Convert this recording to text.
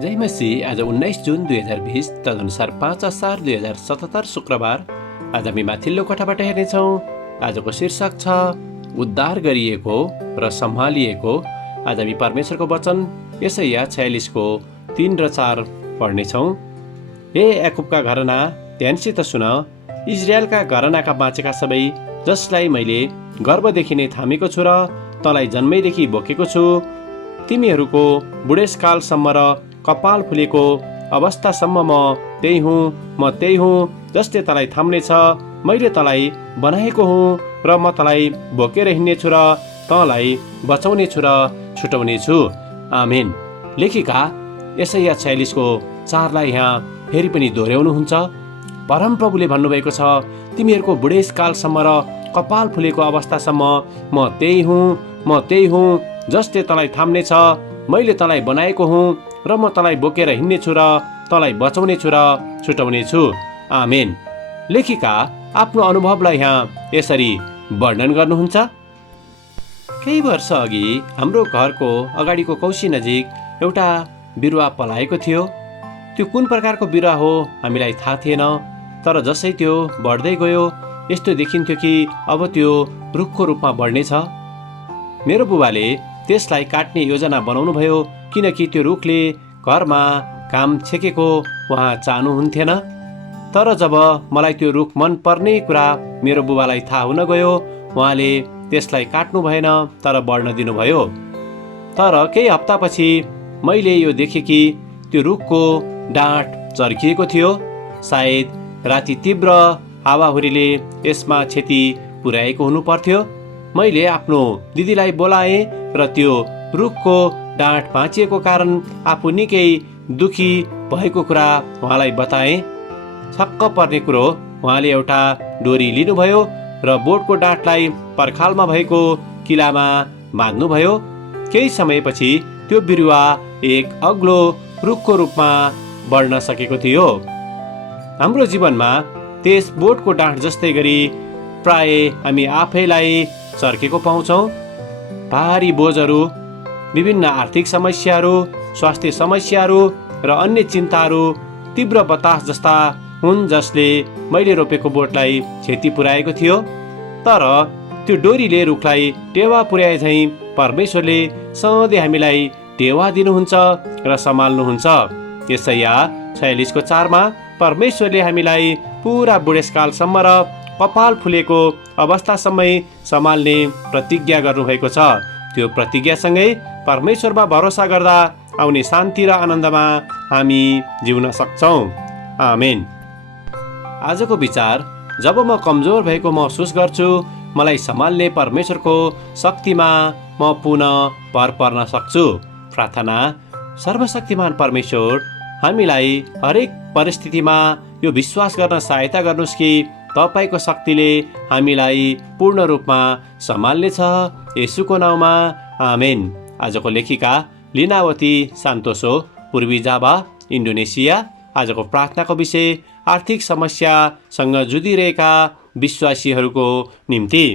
जय मसीह। आज 19 जुन 2020 तदनुसार 5 असार 2077 शुक्रबार। आज हामी माथिल्लो कोठाबाट हेर्नेछौँ। आजको शीर्षक छ उद्धार गरिएको र सम्हालिएको। आज हामी परमेश्वरको वचन यशाया 46 को 3 र 4 पढ्नेछौँ। हे याकुबका घरना, ध्यानसित सुन। इजरायलका घरनाका बाँचेका सबै जसलाई मैले गर्भदेखि नै थामेको छु र तँलाई जन्मैदेखि बोकेको छु, तिमीहरूको बुढेसकालसम्म र कपाल फुलेको अवस्थासम्म म त्यही हुँ, जसले तँलाई थाम्नेछ। मैले तँलाई बनाएको हुँ र म तँलाई बोकेर हिँड्नेछु र तँलाई बचाउने छु र छुटाउने छु। आमेन। लेखिका यशाया 46 को 4 लाई यहाँ फेरि पनि दोहोऱ्याउनुहुन्छ। परमप्रभुले भन्नुभएको छ, तिमीहरूको बुढेसकालसम्म र कपाल फुलेको अवस्थासम्म म त्यही हुँ, जसले तँलाई थाम्नेछ। मैले तँलाई बनाएको हुँ र म तँलाई बोकेर हिँड्नेछु र तँलाई बचाउने छु र छुटाउने छु। आमेन। लेखिका आफ्नो अनुभवलाई यहाँ यसरी वर्णन गर्नुहुन्छ। केही वर्ष अघि हाम्रो घरको अगाडिको कौशी नजिक एउटा बिरुवा पलाएको थियो। त्यो कुन प्रकारको बिरुवा हो हामीलाई थाहा थिएन, तर जसै त्यो बढ्दै गयो यस्तो देखिन्थ्यो कि अब त्यो रुखको रूपमा बढ्नेछ। मेरो बुबाले त्यसलाई काट्ने योजना बनाउनु भयो, किनकि त्यो रुखले घरमा काम छेकेको उहाँ चाहनुहुन्थेन। तर जब मलाई त्यो रुख मन पर्ने कुरा मेरो बुबालाई थाहा हुन गयो, उहाँले त्यसलाई काट्नु भएन, तर बढ्न दिनुभयो। तर केही हप्तापछि मैले यो देखेँ कि त्यो रुखको डाँठ चर्किएको थियो। सायद राति तीव्र हावाहुरीले यसमा क्षति पुर्याएको हुनु पर्थ्यो। मैले आफ्नो दिदीलाई बोलाएँ र त्यो रुखको डाँठ भाँचिएको कारण आफू निकै दुखी भएको कुरा उहाँलाई बताएँ। छक्क पर्ने कुरो, उहाँले एउटा डोरी लिनुभयो र बोटको डाँठलाई पर्खालमा भएको किलामा बाँध्नुभयो। केही समयपछि त्यो बिरुवा एक अग्लो रुखको रूपमा बढ्न सकेको थियो। हाम्रो जीवनमा त्यस बोटको डाँठ जस्तै गरी प्राय हामी आफैलाई चर्केको पाउँछौँ। भारी बोझहरू, विभिन्न आर्थिक समस्याहरू, स्वास्थ्य समस्याहरू र अन्य चिन्ताहरू तीव्र बतास जस्ता हुन्, जसले मैले रोपेको बोटलाई क्षति पुर्याएको थियो। तर त्यो डोरीले रुखलाई टेवा पुर्याए झैँ परमेश्वरले सधैँ हामीलाई टेवा दिनुहुन्छ र सम्हाल्नुहुन्छ। यशाया 46 को 4 मा परमेश्वरले हामीलाई पुरा बुढेसकालसम्म र कपाल फुलेको अवस्थासम्मै सम्हाल्ने प्रतिज्ञा गर्नुभएको छ। त्यो प्रतिज्ञासँगै परमेश्वरमा भरोसा गर्दा आउने शान्ति र आनन्दमा हामी जिउन सक्छौँ। आमेन। आजको विचार, जब म कमजोर भएको महसुस गर्छु, मलाई सम्हाल्ने परमेश्वरको शक्तिमा म पुनः भर पर्न सक्छु। प्रार्थना। सर्वशक्तिमान परमेश्वर, हामीलाई हरेक परिस्थितिमा यो विश्वास गर्न सहायता गर्नुहोस् कि तपाईको शक्तिले हामीलाई पूर्ण रूपमा सम्हाल्नेछ। येशूको नाउँमा आमेन। आजको लेखिका लिनावती सान्तोसो, पूर्वी जाभा, इन्डोनेसिया। आजको प्रार्थनाको विषय आर्थिक समस्यासँग जुधिरहेका विश्वासीहरूको निम्ति।